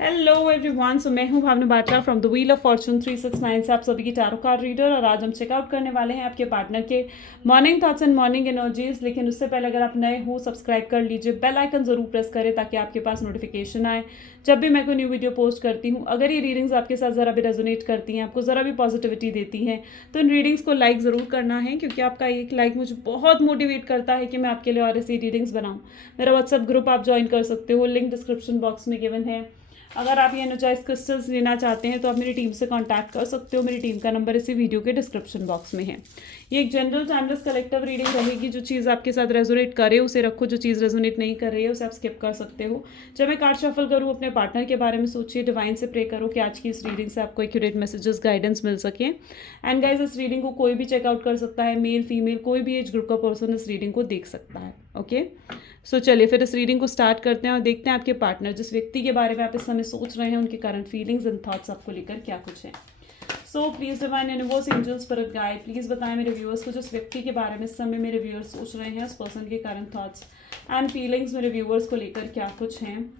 Hello everyone, so मैं हूं Bhavna Batla from the wheel of fortune 369 से आप सभी की टैरो कार्ड रीडर। और आज हम चेकआउट करने वाले हैं आपके पार्टनर के morning thoughts and morning energies. लेकिन उससे पहले अगर आप नए हो, सब्सक्राइब कर लीजिए, बेल आइकन जरूर प्रेस करें ताकि आपके पास नोटिफिकेशन आए जब भी मैं कोई न्यू वीडियो पोस्ट करती हूँ। अगर ये रीडिंग्स आपके साथ ज़रा भी रेजोनेट करती हैं, आपको ज़रा भी पॉजिटिविटी देती हैं, तो इन रीडिंग्स को लाइक ज़रूर करना है, क्योंकि आपका एक लाइक मुझे बहुत मोटिवेट करता है कि मैं आपके लिए और ऐसी रीडिंग्स बनाऊँ। मेरा व्हाट्सएप ग्रुप आप ज्वाइन कर सकते हो, लिंक डिस्क्रिप्शन बॉक्स में गिवन है। अगर आप ये एनर्जाइज क्रिस्टल्स लेना चाहते हैं तो आप मेरी टीम से कांटेक्ट कर सकते हो। मेरी टीम का नंबर इसी वीडियो के डिस्क्रिप्शन बॉक्स में है। ये एक जनरल टाइमलेस कलेक्टिव रीडिंग रहेगी। जो चीज़ आपके साथ रेजोनेट करे उसे रखो, जो चीज़ रेजोनेट नहीं कर रही है उसे आप स्किप कर सकते हो। जब मैं कार्ड शफल करूँ, अपने पार्टनर के बारे में सोचिए, डिवाइन से प्रे करो कि आज की इस रीडिंग से आपको एक्यूरेट मैसेजेस, गाइडेंस मिल सके। एंड गाइज, इस रीडिंग को कोई भी चेकआउट कर सकता है, मेल फीमेल कोई भी एज ग्रुप का पर्सन इस रीडिंग को देख सकता है। ओके, सो चलिए फिर इस रीडिंग को स्टार्ट करते हैं और देखते हैं आपके पार्टनर, जिस व्यक्ति के बारे में आप इस समय सोच रहे हैं, उनके करंट फीलिंग्स एंड थॉट्स आपको लेकर क्या कुछ है। So please divine universe, angels, spirit guide, please बताएं मेरे व्यूअर्स को जिस व्यक्ति के बारे में इस समय मेरे व्यूअर्स सोच रहे हैं, उस पर्सन के करंट थॉट्स एंड फीलिंग्स मेरे व्यूअर्स को लेकर क्या कुछ हैं।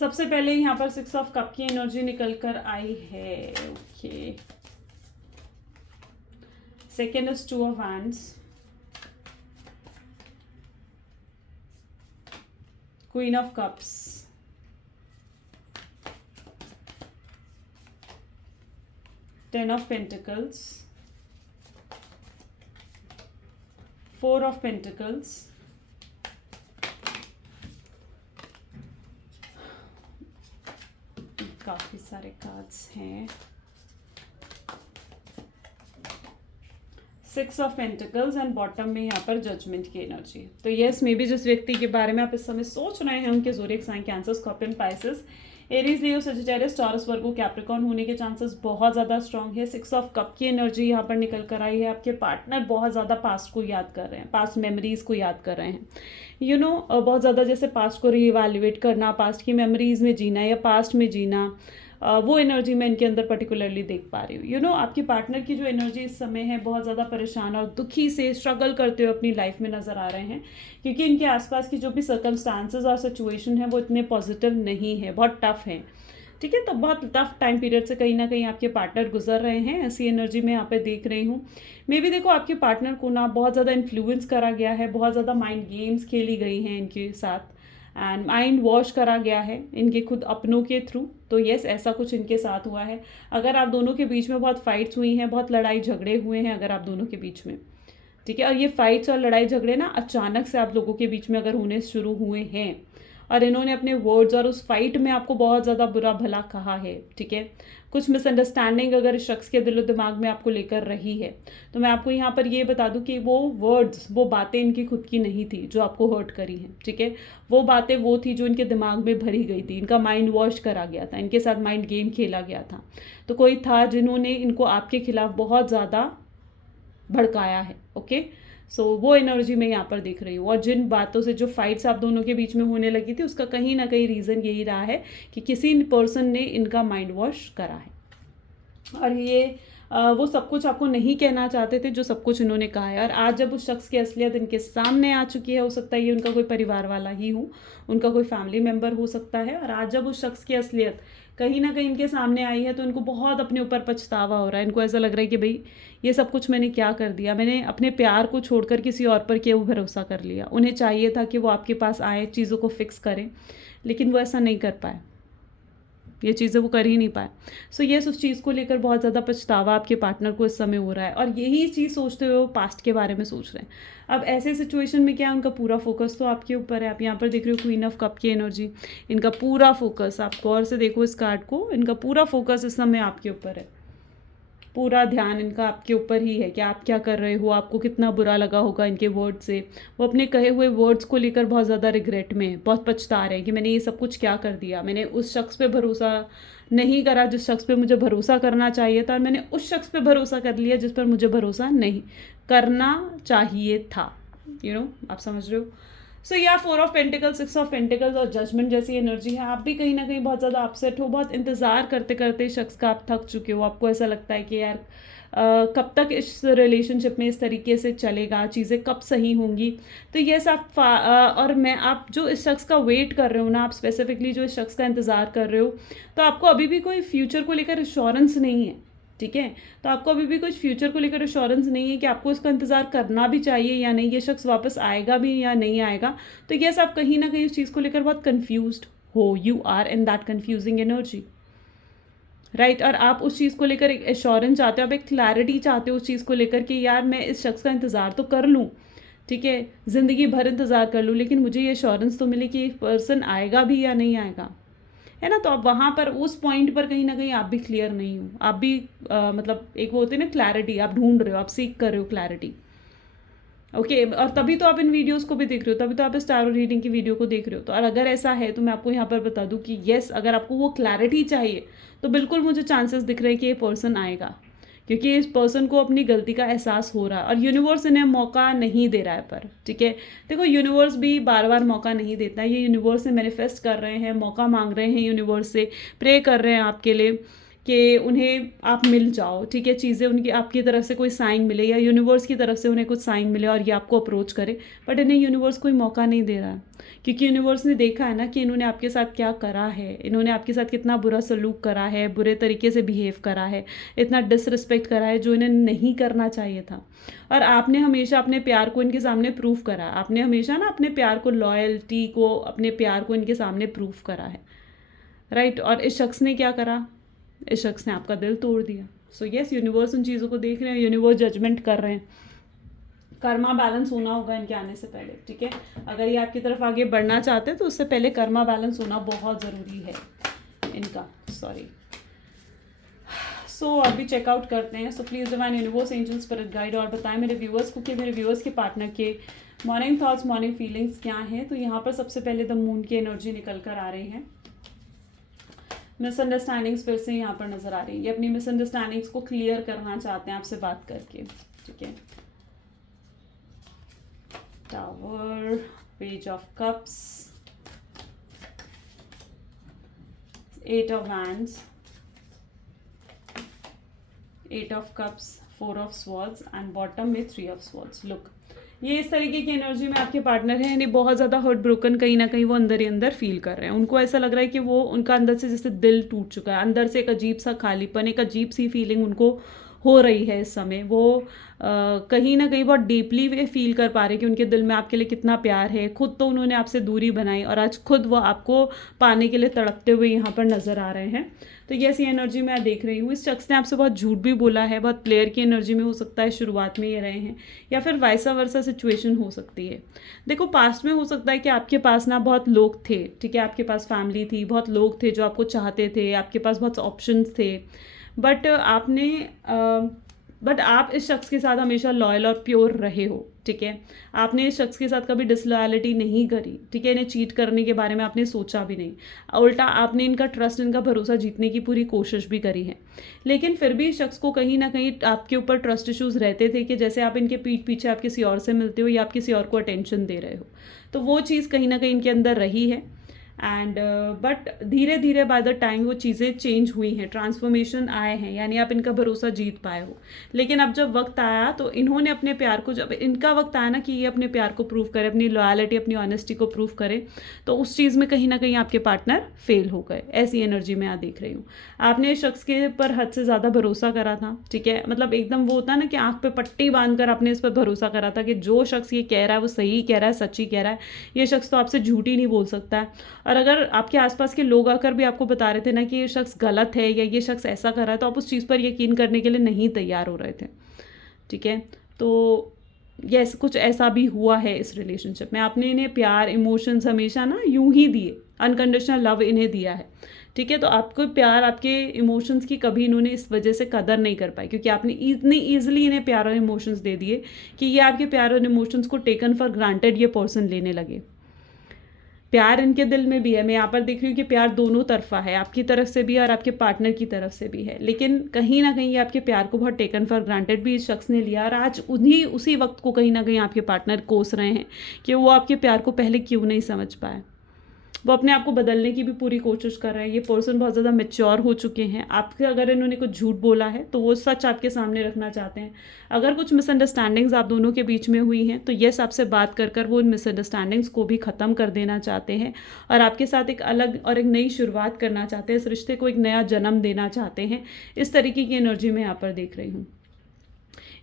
सबसे पहले यहाँ पर 6 ऑफ कप की एनर्जी निकल कर आई है। Okay, second is 2 of wands, Queen of Cups, Ten of Pentacles, 4 of Pentacles, काफी सारे कार्ड्स हैं, 6 ऑफ पेंटिकल्स एंड बॉटम में यहाँ पर जजमेंट की एनर्जी। तो यस, मे बी जिस व्यक्ति के बारे में आप इस समय सोच रहे हैं, उनके zodiac sign Cancer, Scorpion, Pisces, Aries, Leo, Sagittarius, Taurus, Virgo, Capricorn होने के चांसेस बहुत ज़्यादा स्ट्रांग है। 6 ऑफ कप की एनर्जी यहाँ पर निकल कर आई है। आपके पार्टनर बहुत ज़्यादा पास्ट को याद कर रहे हैं, पास्ट मेमोरीज को याद कर रहे हैं। बहुत ज़्यादा जैसे पास्ट को रीइवैल्यूएट करना, पास्ट की मेमोरीज में जीना या पास्ट में जीना, वो एनर्जी मैं इनके अंदर पर्टिकुलरली देख पा रही हूँ। आपके पार्टनर की जो एनर्जी इस समय है, बहुत ज़्यादा परेशान और दुखी से स्ट्रगल करते हुए अपनी लाइफ में नज़र आ रहे हैं, क्योंकि इनके आसपास की जो भी सर्कमस्टांसेस और सिचुएशन है वो इतने पॉजिटिव नहीं है, बहुत टफ है। ठीक है, तो बहुत टफ टाइम पीरियड से कहीं ना कहीं आपके पार्टनर गुजर रहे हैं। ऐसी एनर्जी मैं यहाँ पे देख रही हूँ। मे बी देखो, आपके पार्टनर को ना बहुत ज़्यादा इन्फ्लुएंस करा गया है, बहुत ज़्यादा माइंड गेम्स खेली गई हैं इनके साथ, एंड माइंड वॉश करा गया है इनके खुद अपनों के थ्रू। तो यस, ऐसा कुछ इनके साथ हुआ है। अगर आप दोनों के बीच में बहुत फाइट्स हुई हैं, बहुत लड़ाई झगड़े हुए हैं अगर आप दोनों के बीच में, ठीक है, और ये फाइट्स और लड़ाई झगड़े ना अचानक से आप लोगों के बीच में अगर होने शुरू हुए हैं और इन्होंने अपने वर्ड्स और उस फाइट में आपको बहुत ज़्यादा बुरा भला कहा है, ठीक है, कुछ मिसअंडरस्टैंडिंग अगर इस शख्स के दिलो दिमाग में आपको लेकर रही है, तो मैं आपको यहाँ पर ये बता दूं कि वो वर्ड्स, वो बातें इनकी खुद की नहीं थी जो आपको हर्ट करी हैं, ठीक है। वो बातें वो थी जो इनके दिमाग में भरी गई थी, इनका माइंड वॉश करा गया था, इनके साथ माइंड गेम खेला गया था। तो कोई था जिन्होंने इनको आपके खिलाफ बहुत ज़्यादा भड़काया है। ओके, सो वो एनर्जी मैं यहाँ पर देख रही हूँ। और जिन बातों से जो फाइट्स आप दोनों के बीच में होने लगी थी, उसका कहीं ना कहीं रीज़न यही रहा है कि किसी पर्सन ने इनका माइंड वॉश करा है। और ये वो सब कुछ आपको नहीं कहना चाहते थे जो सब कुछ इन्होंने कहा है। और आज जब उस शख्स की असलियत इनके सामने आ चुकी है, हो सकता है ये उनका कोई परिवार वाला ही हो, उनका कोई फैमिली मेम्बर हो सकता है, और आज जब उस शख्स की असलियत कहीं ना कहीं इनके सामने आई है, तो इनको बहुत अपने ऊपर पछतावा हो रहा है। इनको ऐसा लग रहा है कि भाई, ये सब कुछ मैंने क्या कर दिया, मैंने अपने प्यार को छोड़कर किसी और पर क्यों भरोसा कर लिया। उन्हें चाहिए था कि वो आपके पास आए, चीज़ों को फिक्स करें, लेकिन वो ऐसा नहीं कर पाए, ये चीज़ें वो कर ही नहीं पाए। सो यस, उस चीज़ को लेकर बहुत ज़्यादा पछतावा आपके पार्टनर को इस समय हो रहा है, और यही चीज़ सोचते हुए वो पास्ट के बारे में सोच रहे हैं। अब ऐसे सिचुएशन में क्या है, उनका पूरा फोकस तो आपके ऊपर है। आप यहाँ पर देख रहे हो क्वीन ऑफ कप की एनर्जी, इनका पूरा फोकस, आप गौर से देखो इस कार्ड को, इनका पूरा फोकस इस समय आपके ऊपर है, पूरा ध्यान इनका आपके ऊपर ही है कि आप क्या कर रहे हो, आपको कितना बुरा लगा होगा इनके वर्ड से। वो अपने कहे हुए वर्ड्स को लेकर बहुत ज़्यादा रिग्रेट में, बहुत पछता रहे हैं कि मैंने ये सब कुछ क्या कर दिया, मैंने उस शख्स पे भरोसा नहीं करा जिस शख्स पे मुझे भरोसा करना चाहिए था, और मैंने उस शख्स पे भरोसा कर लिया जिस पर मुझे भरोसा नहीं करना चाहिए था। आप समझ रहे हो। सो या 4 ऑफ पेंटिकल्स, 6 ऑफ पेंटिकल्स और जजमेंट जैसी एनर्जी है। आप भी कहीं ना कहीं बहुत ज़्यादा अपसेट हो, बहुत इंतज़ार करते करते शख्स का आप थक चुके हो। आपको ऐसा लगता है कि यार कब तक इस रिलेशनशिप में इस तरीके से चलेगा, चीज़ें कब सही होंगी। तो ये सब और मैं आप जो इस शख्स का वेट कर रहे हो ना, आप स्पेसिफिकली जो इस शख्स का इंतज़ार कर रहे हो, तो आपको अभी भी कोई फ्यूचर को लेकर एश्योरेंस नहीं है, ठीक है। तो आपको अभी भी कुछ फ्यूचर को लेकर एश्योरेंस नहीं है कि आपको इसका इंतज़ार करना भी चाहिए या नहीं, ये शख्स वापस आएगा भी या नहीं आएगा। तो यस, आप कहीं ना कहीं उस चीज़ को लेकर बहुत कन्फ्यूज्ड हो, you are in that confusing energy, right. और आप उस चीज़ को लेकर एक एश्योरेंस चाहते हो, आप एक क्लैरिटी चाहते हो उस चीज़ को लेकर कि यार मैं इस शख्स का इंतज़ार तो कर लूँ, ठीक है, ज़िंदगी भर इंतज़ार कर लूँ, लेकिन मुझे ये एश्योरेंस तो मिले कि ये पर्सन आएगा भी या नहीं आएगा, है ना। तो अब वहाँ पर उस पॉइंट पर कहीं ना कहीं आप भी क्लियर नहीं हो, आप भी मतलब एक वो होती है ना क्लैरिटी, आप ढूंढ रहे हो, आप सीख कर रहे हो क्लैरिटी, ओके। और तभी तो आप इन वीडियोस को भी देख रहे हो, तभी तो आप इस टैरो रीडिंग की वीडियो को देख रहे हो। तो और अगर ऐसा है तो मैं आपको यहाँ पर बता दूँ कि येस, अगर आपको वो क्लैरिटी चाहिए तो बिल्कुल मुझे चांसेस दिख रहे हैं कि ये पर्सन आएगा, क्योंकि इस पर्सन को अपनी गलती का एहसास हो रहा है और यूनिवर्स इन्हें मौका नहीं दे रहा है। पर ठीक है, देखो यूनिवर्स भी बार बार मौका नहीं देता है। ये यूनिवर्स से मैनिफेस्ट कर रहे हैं, मौका मांग रहे हैं यूनिवर्स से, प्रे कर रहे हैं आपके लिए कि उन्हें आप मिल जाओ, ठीक है, चीज़ें उनकी आपकी तरफ से कोई साइन मिले या यूनिवर्स की तरफ से उन्हें कुछ साइन मिले और ये आपको अप्रोच करे। बट इन्हें यूनिवर्स कोई मौका नहीं दे रहा है, क्योंकि यूनिवर्स ने देखा है ना कि इन्होंने आपके साथ क्या करा है, इन्होंने आपके साथ कितना बुरा सलूक करा है, बुरे तरीके से बिहेव करा है, इतना डिसरिस्पेक्ट करा है जो इन्हें नहीं करना चाहिए था। और आपने हमेशा अपने प्यार को इनके सामने प्रूफ करा, आपने हमेशा ना अपने प्यार को, लॉयल्टी को, अपने प्यार को इनके सामने प्रूफ करा है, राइट। और इस शख्स ने क्या करा, इस शख्स ने आपका दिल तोड़ दिया। सो यस, यूनिवर्स उन चीज़ों को देख रहे हैं, यूनिवर्स जजमेंट कर रहे हैं। कर्मा बैलेंस होना होगा इनके आने से पहले, ठीक है। अगर ये आपकी तरफ आगे बढ़ना चाहते हैं तो उससे पहले कर्मा बैलेंस होना बहुत ज़रूरी है इनका, सॉरी। सो अभी चेकआउट करते हैं। So please divine universe, angel, spirit guide, और बताएं मेरे व्यूअर्स को कि मेरे व्यूअर्स के पार्टनर के मॉर्निंग थॉट्स, मॉर्निंग फीलिंग्स क्या हैं। तो यहाँ पर सबसे पहले द मून की एनर्जी निकल कर आ रही है। मिसअंडरस्टैंडिंग्स फिर से यहाँ पर नजर आ रही है। ये अपनी मिसअंडरस्टैंडिंग्स को क्लियर करना चाहते हैं आपसे बात करके, ठीक है। Tower, page of cups, 8 of wands, 8 of cups, 4 of swords and bottom में 3 ऑफ स्वॉर्ड्स। लुक, ये इस तरीके की एनर्जी में आपके पार्टनर हैं, यानी बहुत ज़्यादा हर्ट ब्रोकन कहीं ना कहीं वो अंदर ही अंदर फील कर रहे हैं। उनको ऐसा लग रहा है कि वो, उनका अंदर से जैसे दिल टूट चुका है, अंदर से एक अजीब सा खालीपन, एक अजीब सी फीलिंग उनको हो रही है इस समय। वो कहीं ना कहीं बहुत डीपली वे फील कर पा रहे हैं कि उनके दिल में आपके लिए कितना प्यार है। खुद तो उन्होंने आपसे दूरी बनाई और आज खुद वो आपको पाने के लिए तड़पते हुए यहाँ पर नज़र आ रहे हैं। तो ये ऐसी एनर्जी मैं देख रही हूँ। इस शख्स ने आपसे बहुत झूठ भी बोला है, बहुत प्लेयर की एनर्जी में हो सकता है शुरुआत में ये रहे हैं, या फिर वाइसा वर्सा सिचुएशन हो सकती है। देखो, पास्ट में हो सकता है कि आपके पास ना बहुत लोग थे, ठीक है, आपके पास फैमिली थी, बहुत लोग थे जो आपको चाहते थे, आपके पास बहुत ऑप्शंस थे, बट आप इस शख्स के साथ हमेशा लॉयल और प्योर रहे हो, ठीक है। आपने इस शख्स के साथ कभी डिसलॉयलिटी नहीं करी, ठीक है। इन्हें चीट करने के बारे में आपने सोचा भी नहीं, उल्टा आपने इनका ट्रस्ट, इनका भरोसा जीतने की पूरी कोशिश भी करी है। लेकिन फिर भी इस शख्स को कहीं ना कहीं आपके ऊपर ट्रस्ट इश्यूज रहते थे कि जैसे आप इनके पीठ पीछे आप किसी और से मिलते हो या आप किसी और को अटेंशन दे रहे हो। तो वो चीज़ कहीं ना कहीं इनके अंदर रही है। एंड बट धीरे धीरे बाय द टाइम वो चीज़ें चेंज हुई हैं, ट्रांसफॉर्मेशन आए हैं, यानी आप इनका भरोसा जीत पाए हो। लेकिन अब जब वक्त आया तो इन्होंने अपने प्यार को, जब इनका वक्त आया ना कि ये अपने प्यार को प्रूव करे, अपनी लॉयलिटी, अपनी ऑनेस्टी को प्रूव करे, तो उस चीज़ में कहीं ना कहीं आपके पार्टनर फेल हो गए। ऐसी एनर्जी मैं यहाँ देख रही हूँ। आपने इस शख्स के पर हद से ज़्यादा भरोसा करा था, ठीक है, मतलब एकदम वो होता है ना कि आँख पे पट्टी बांध कर आपने इस पर भरोसा करा था कि जो शख्स ये कह रहा है वो सही कह रहा है, सच्ची कह रहा है, ये शख्स तो आपसे झूठ ही नहीं बोल सकता है। और अगर आपके आसपास के लोग आकर भी आपको बता रहे थे ना कि ये शख्स गलत है या ये शख्स ऐसा कर रहा है, तो आप उस चीज़ पर यकीन करने के लिए नहीं तैयार हो रहे थे, ठीक है। तो यस, कुछ ऐसा भी हुआ है इस रिलेशनशिप में। आपने इन्हें प्यार, इमोशंस हमेशा ना यूं ही दिए, अनकंडीशनल लव इन्हें दिया है, ठीक है। तो आपको प्यार, आपके इमोशंस की कभी इन्होंने इस वजह से कदर नहीं कर पाई, क्योंकि आपने इतनी ईजिली इन्हें प्यार और इमोशंस दे दिए कि ये आपके प्यार और इमोशंस को टेकन फॉर ग्रांटेड ये पर्सन लेने लगे। प्यार इनके दिल में भी है। मैं यहाँ पर देख रही हूँ कि प्यार दोनों तरफा है, आपकी तरफ से भी है और आपके पार्टनर की तरफ से भी है। लेकिन कहीं ना कहीं आपके प्यार को बहुत टेकन फॉर ग्रांटेड भी इस शख्स ने लिया, और आज उसी वक्त को कहीं ना कहीं आपके पार्टनर कोस रहे हैं कि वो आपके प्यार को पहले क्यों नहीं समझ पाए। वो अपने आप को बदलने की भी पूरी कोशिश कर रहे हैं। ये पर्सन बहुत ज़्यादा मैच्योर हो चुके हैं। आपके अगर इन्होंने कुछ झूठ बोला है तो वो सच आपके सामने रखना चाहते हैं। अगर कुछ मिसअंडरस्टैंडिंग्स आप दोनों के बीच में हुई हैं तो यस, आपसे बात कर कर वो इन मिसअंडरस्टैंडिंग्स को भी ख़त्म कर देना चाहते हैं और आपके साथ एक अलग और एक नई शुरुआत करना चाहते हैं। इस रिश्ते को एक नया जन्म देना चाहते हैं। इस तरीके की एनर्जी मैं यहाँ पर देख रही हूँ।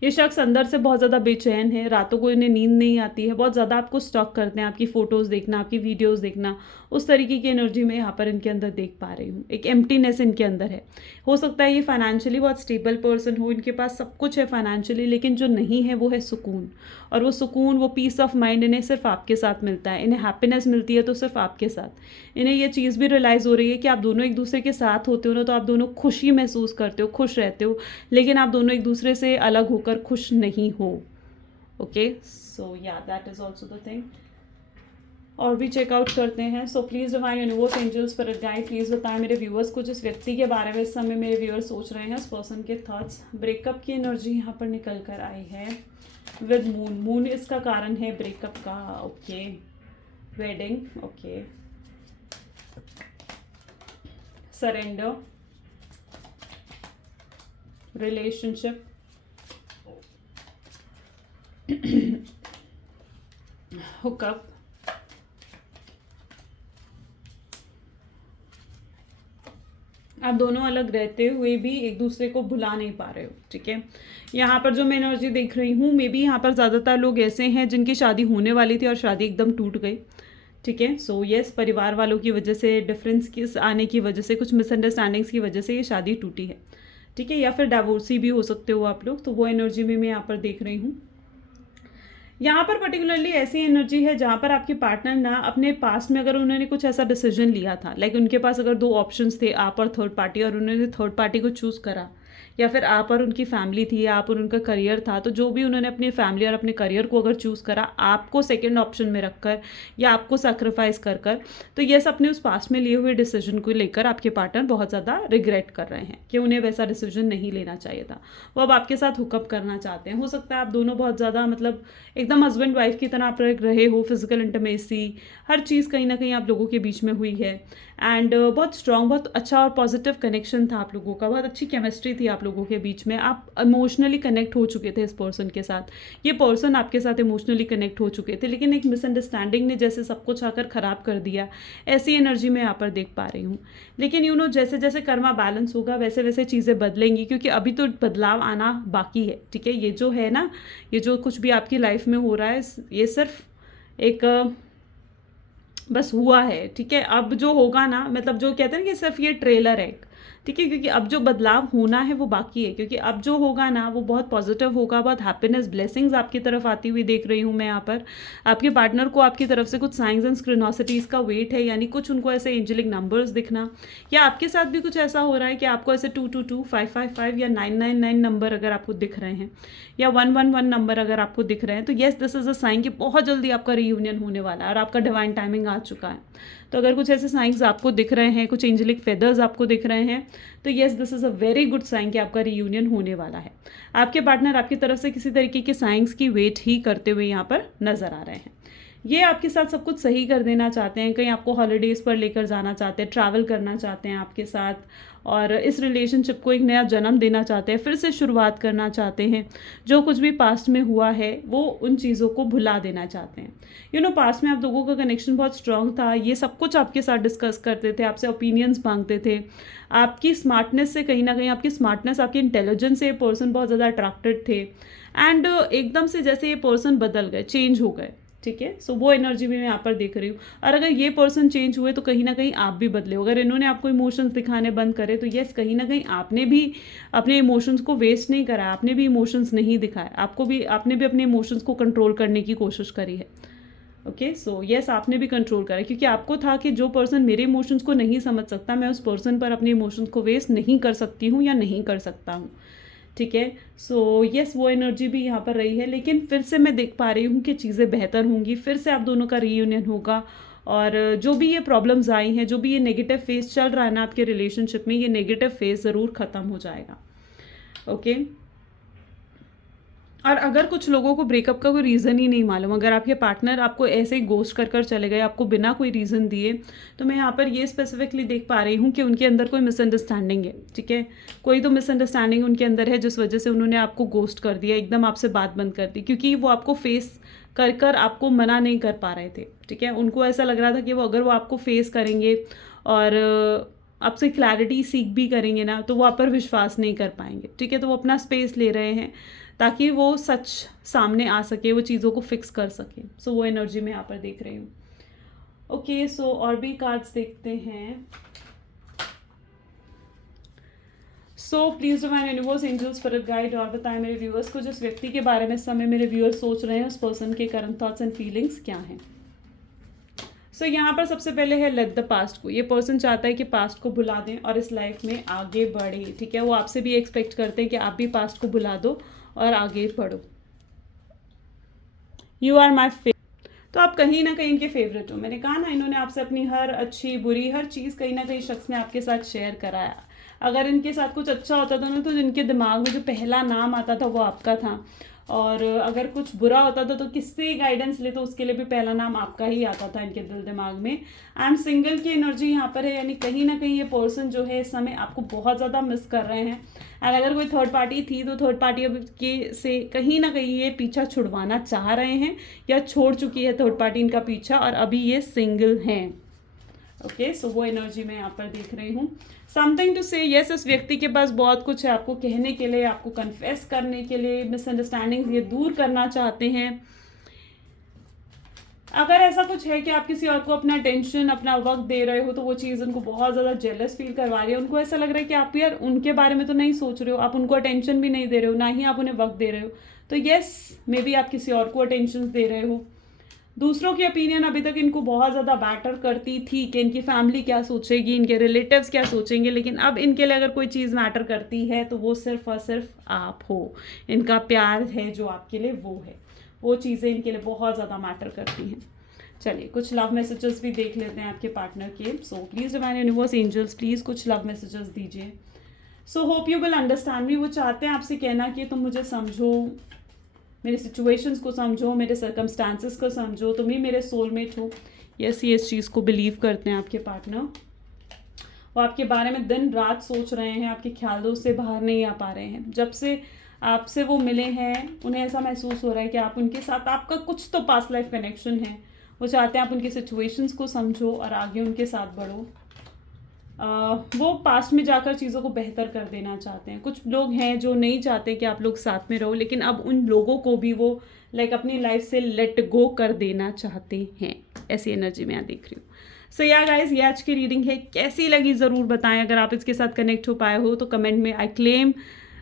ये शख्स अंदर से बहुत ज़्यादा बेचैन है, रातों को इन्हें नींद नहीं आती है, बहुत ज़्यादा आपको स्टॉक करते हैं, आपकी फ़ोटोज़ देखना, आपकी वीडियोज़ देखना, उस तरीके की एनर्जी मैं यहाँ पर इनके अंदर देख पा रही हूँ। एक एम्प्टीनेस इनके अंदर है। हो सकता है ये फाइनेंशियली बहुत स्टेबल पर्सन हो, इनके पास सब कुछ है फाइनेंशियली, लेकिन जो नहीं है वो है सुकून। और वो सुकून, वो पीस ऑफ माइंड इन्हें सिर्फ आपके साथ मिलता है। इन्हें हैप्पीनेस मिलती है तो सिर्फ आपके साथ। इन्हें ये चीज़ भी रियलाइज़ हो रही है कि आप दोनों एक दूसरे के साथ होते हो ना तो आप दोनों खुशी महसूस करते हो, खुश रहते हो, लेकिन आप दोनों एक दूसरे से अलग होकर खुश नहीं हो। Okay, so yeah that is also the thing. और भी चेकआउट करते हैं। So please divine universe, angels, spirit guide, please बताएं मेरे व्यूअर्स को जिस व्यक्ति के बारे में इस समय मेरे व्यूअर्स सोच रहे हैं, उस पर्सन के थॉट्स। ब्रेकअप की एनर्जी यहाँ पर निकल कर आई है विद मून। मून इसका कारण है ब्रेकअप का। Okay, wedding, okay, surrender, relationship, hookup, आप दोनों अलग रहते हुए भी एक दूसरे को भुला नहीं पा रहे हो। ठीक है, यहाँ पर जो मैं एनर्जी देख रही हूँ, मे बी यहाँ पर ज़्यादातर लोग ऐसे हैं जिनकी शादी होने वाली थी और शादी एकदम टूट गई। ठीक है, सो यस, परिवार वालों की वजह से, डिफरेंस की आने की वजह से, कुछ मिसअंडरस्टैंडिंग्स की वजह से ये शादी टूटी है। ठीक है, या फिर डाइवोर्सी भी हो सकते हो आप लोग। तो वो एनर्जी भी मैं यहाँ पर देख रही हूँ। यहाँ पर पर्टिकुलरली ऐसी एनर्जी है जहाँ पर आपके पार्टनर ना अपने पास्ट में अगर उन्होंने कुछ ऐसा डिसीजन लिया था, लाइक उनके पास अगर दो ऑप्शंस थे, आप और थर्ड पार्टी, और उन्होंने थर्ड पार्टी को चूज़ करा, या फिर आप और उनकी फैमिली थी, या आप और उनका करियर था, तो जो भी उन्होंने अपनी फैमिली और अपने करियर को अगर चूज़ करा आपको सेकंड ऑप्शन में रखकर या आपको सैक्रिफाइस कर कर, तो यस, अपने उस पास्ट में लिए हुए डिसीजन को लेकर आपके पार्टनर बहुत ज़्यादा रिग्रेट कर रहे हैं कि उन्हें वैसा डिसीजन नहीं लेना चाहिए था। वो अब आपके साथ हुकअप करना चाहते हैं। हो सकता है आप दोनों बहुत ज़्यादा मतलब एकदम हस्बैंड वाइफ की तरह आप रहे हो, फिजिकल इंटीमेसी, हर चीज़ कहीं ना कहीं आप लोगों के बीच में हुई है। एंड बहुत स्ट्रांग, बहुत अच्छा और पॉजिटिव कनेक्शन था आप लोगों का, बहुत अच्छी केमिस्ट्री थी आप लोगों के बीच में। आप इमोशनली कनेक्ट हो चुके थे इस पर्सन के साथ, ये पर्सन आपके साथ इमोशनली कनेक्ट हो चुके थे, लेकिन एक मिसअंडरस्टैंडिंग ने जैसे सब कुछ आकर ख़राब कर दिया। ऐसी एनर्जी मैं यहाँ पर देख पा रही हूँ। लेकिन यू नो, जैसे जैसे कर्मा बैलेंस होगा वैसे वैसे चीज़ें बदलेंगी, क्योंकि अभी तो बदलाव आना बाकी है। ठीक है, ये जो है ना, ये जो कुछ भी आपकी लाइफ में हो रहा है, ये सिर्फ एक बस हुआ है। ठीक है, अब जो होगा ना, मतलब जो कहते हैं ना कि सिर्फ ये ट्रेलर है। ठीक है, क्योंकि अब जो बदलाव होना है वो बाकी है, क्योंकि अब जो होगा ना वो बहुत पॉजिटिव होगा, बहुत हैप्पीनेस, ब्लेसिंग्स आपकी तरफ आती हुई देख रही हूँ मैं यहाँ पर। आपके पार्टनर को आपकी तरफ से कुछ साइंस एंड स्क्रिनोसिटीज़ का वेट है, यानी कुछ उनको ऐसे एंजेलिक नंबर्स दिखना, या आपके साथ भी कुछ ऐसा हो रहा है कि आपको ऐसे 222, 555 या 999 नंबर अगर आपको दिख रहे हैं, या 111 नंबर अगर आपको दिख रहे हैं, तो yes, this is a sign कि बहुत जल्दी आपका रीयूनियन होने वाला है और आपका डिवाइन टाइमिंग आ चुका है। तो अगर कुछ ऐसे साइंस आपको दिख रहे हैं, कुछ एंजेलिक फेदर्स आपको दिख रहे हैं, तो yes, this is a very good sign कि आपका रीयूनियन होने वाला है। आपके पार्टनर आपकी तरफ से किसी तरीके के साइंस की वेट ही करते हुए यहाँ पर नजर आ रहे हैं। ये आपके साथ सब कुछ सही कर देना चाहते हैं, कहीं आपको हॉलीडेज़ पर लेकर जाना चाहते हैं, ट्रैवल करना चाहते हैं आपके साथ, और इस रिलेशनशिप को एक नया जन्म देना चाहते हैं, फिर से शुरुआत करना चाहते हैं। जो कुछ भी पास्ट में हुआ है वो उन चीज़ों को भुला देना चाहते हैं। यू नो, पास्ट में आप लोगों का कनेक्शन बहुत स्ट्रांग था, ये सब कुछ आपके साथ डिस्कस करते थे, आपसे ओपिनियंस मांगते थे। आपकी स्मार्टनेस से, कहीं ना कहीं आपकी स्मार्टनेस, आपकी इंटेलिजेंस से ये पर्सन बहुत ज़्यादा अट्रैक्टेड थे। एंड एकदम से जैसे ये पर्सन बदल गए, चेंज हो गए। ठीक है, सो वो एनर्जी भी मैं यहाँ पर देख रही हूँ। और अगर ये पर्सन चेंज हुए तो कहीं ना कहीं आप भी बदले हो। अगर इन्होंने आपको इमोशंस दिखाने बंद करे तो यस, कहीं ना कहीं आपने भी अपने इमोशंस को वेस्ट नहीं करा, आपने भी इमोशंस नहीं दिखाए, आपने भी अपने इमोशंस को कंट्रोल करने की कोशिश करी है। ओके, सो यस, आपने भी कंट्रोल करा, क्योंकि आपको था कि जो पर्सन मेरे इमोशंस को नहीं समझ सकता, मैं उस पर्सन पर अपने इमोशंस को वेस्ट नहीं कर सकती हूँ या नहीं कर सकता हूँ। ठीक है, सो यस, वो एनर्जी भी यहाँ पर रही है। लेकिन फिर से मैं देख पा रही हूँ कि चीज़ें बेहतर होंगी, फिर से आप दोनों का रीयूनियन होगा, और जो भी ये प्रॉब्लम्स आई हैं, जो भी ये नेगेटिव फेज चल रहा है ना आपके रिलेशनशिप में, ये नेगेटिव फेज ज़रूर ख़त्म हो जाएगा। ओके। और अगर कुछ लोगों को ब्रेकअप का कोई रीज़न ही नहीं मालूम, अगर आपके पार्टनर आपको ऐसे ही गोस्ट कर कर चले गए, आपको बिना कोई रीज़न दिए, तो मैं यहाँ पर ये स्पेसिफिकली देख पा रही हूँ कि उनके अंदर कोई मिसअंडरस्टैंडिंग है। ठीक है, कोई तो मिसअंडरस्टैंडिंग उनके अंदर है जिस वजह से उन्होंने आपको गोस्ट कर दिया, एकदम आपसे बात बंद कर दी, क्योंकि वो आपको फेस कर कर आपको मना नहीं कर पा रहे थे। ठीक है, उनको ऐसा लग रहा था कि वो अगर वो आपको फेस करेंगे और आपसे क्लैरिटी सीख भी करेंगे ना, तो वो आप पर विश्वास नहीं कर पाएंगे। ठीक है, तो वो अपना स्पेस ले रहे हैं ताकि वो सच सामने आ सके, वो चीज़ों को फिक्स कर सके। सो वो एनर्जी मैं यहाँ पर देख रही हूँ। ओके, सो और भी कार्ड्स देखते हैं। So please divine universe, angels, spirit guide, और बताएं मेरे व्यूअर्स को जिस व्यक्ति के बारे में इस समय मेरे व्यूअर्स सोच रहे हैं, उस पर्सन के करंट थॉट्स एंड फीलिंग्स क्या हैं। सो यहाँ पर सबसे पहले है लेट द पास्ट को। ये पर्सन चाहता है कि पास्ट को भुला दें और इस लाइफ में आगे बढ़े। ठीक है, वो आपसे भी एक्सपेक्ट करते हैं कि आप भी पास्ट को भुला दो और आगे बढ़ो। यू आर माई फेवरेट, तो आप कहीं ना कहीं इनके फेवरेट हो। मैंने कहा ना, इन्होंने आपसे अपनी हर अच्छी बुरी हर चीज़ कहीं ना कहीं शख्स ने आपके साथ शेयर कराया। अगर इनके साथ कुछ अच्छा होता था ना, तो इनके दिमाग में जो पहला नाम आता था वो आपका था, और अगर कुछ बुरा होता था तो किससे गाइडेंस ले, तो उसके लिए भी पहला नाम आपका ही आता था इनके दिल दिमाग में। आई एम सिंगल की एनर्जी यहाँ पर है, यानी कहीं ना कहीं ये पर्सन जो है इस समय आपको बहुत ज़्यादा मिस कर रहे हैं। एंड अगर कोई थर्ड पार्टी थी तो थर्ड पार्टी के से कहीं ना कहीं ये पीछा छुड़वाना चाह रहे हैं, या छोड़ चुकी है थर्ड पार्टी इनका पीछा, और अभी ये सिंगल हैं। ओके, सो वो एनर्जी मैं यहाँ पर देख रही हूँ। समथिंग टू से, यस, इस व्यक्ति के पास बहुत कुछ है आपको कहने के लिए, आपको कन्फेस करने के लिए, मिसअंडरस्टैंडिंग ये दूर करना चाहते हैं। अगर ऐसा कुछ है कि आप किसी और को अपना टेंशन, अपना वक्त दे रहे हो, तो वो चीज़ उनको बहुत ज़्यादा जेलस फील करवा रही है। उनको ऐसा लग रहा है कि आप यार उनके बारे में तो नहीं सोच रहे हो, आप उनको अटेंशन भी नहीं दे रहे हो, ना ही आप उन्हें वक्त दे रहे हो। तो यस, मे बी आप किसी और को अटेंशन दे रहे हो। दूसरों की ओपिनियन अभी तक इनको बहुत ज़्यादा मैटर करती थी कि इनकी फैमिली क्या सोचेगी, इनके रिलेटिव्स क्या सोचेंगे, लेकिन अब इनके लिए अगर कोई चीज़ मैटर करती है तो वो सिर्फ और सिर्फ आप हो। इनका प्यार है जो आपके लिए, वो है, वो चीज़ें इनके लिए बहुत ज़्यादा मैटर करती हैं। चलिए कुछ लव मैसेजेस भी देख लेते हैं आपके पार्टनर के। So please divine universe, angels, please कुछ लव मैसेजेस दीजिए। So hope you will understand me. वो चाहते हैं आपसे कहना कि तुम मुझे समझो, मेरे सिचुएशंस को समझो, मेरे सर्कमस्टांसेस को समझो, तुम ही मेरे सोलमेट हो। यस, ये इस चीज़ को बिलीव करते हैं आपके पार्टनर। वो आपके बारे में दिन रात सोच रहे हैं, आपके ख्यालों से बाहर नहीं आ पा रहे हैं। जब से आपसे वो मिले हैं, उन्हें ऐसा महसूस हो रहा है कि आप उनके साथ, आपका कुछ तो पास्ट लाइफ कनेक्शन है। वो चाहते हैं आप उनकी सिचुएशंस को समझो और आगे उनके साथ बढ़ो। वो पास्ट में जाकर चीज़ों को बेहतर कर देना चाहते हैं। कुछ लोग हैं जो नहीं चाहते कि आप लोग साथ में रहो, लेकिन अब उन लोगों को भी वो अपनी लाइफ से लेट गो कर देना चाहते हैं। ऐसी एनर्जी मैं यहाँ देख रही हूँ। सो या गाइस, ये आज की रीडिंग है, कैसी लगी ज़रूर बताएं। अगर आप इसके साथ कनेक्ट हो पाए हो तो कमेंट में आई क्लेम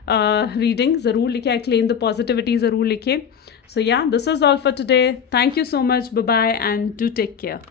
रीडिंग ज़रूर लिखे, आई क्लेम द पॉजिटिविटी ज़रूर लिखे। So yeah, this is all for today. Thank you so much, bye bye and do take care.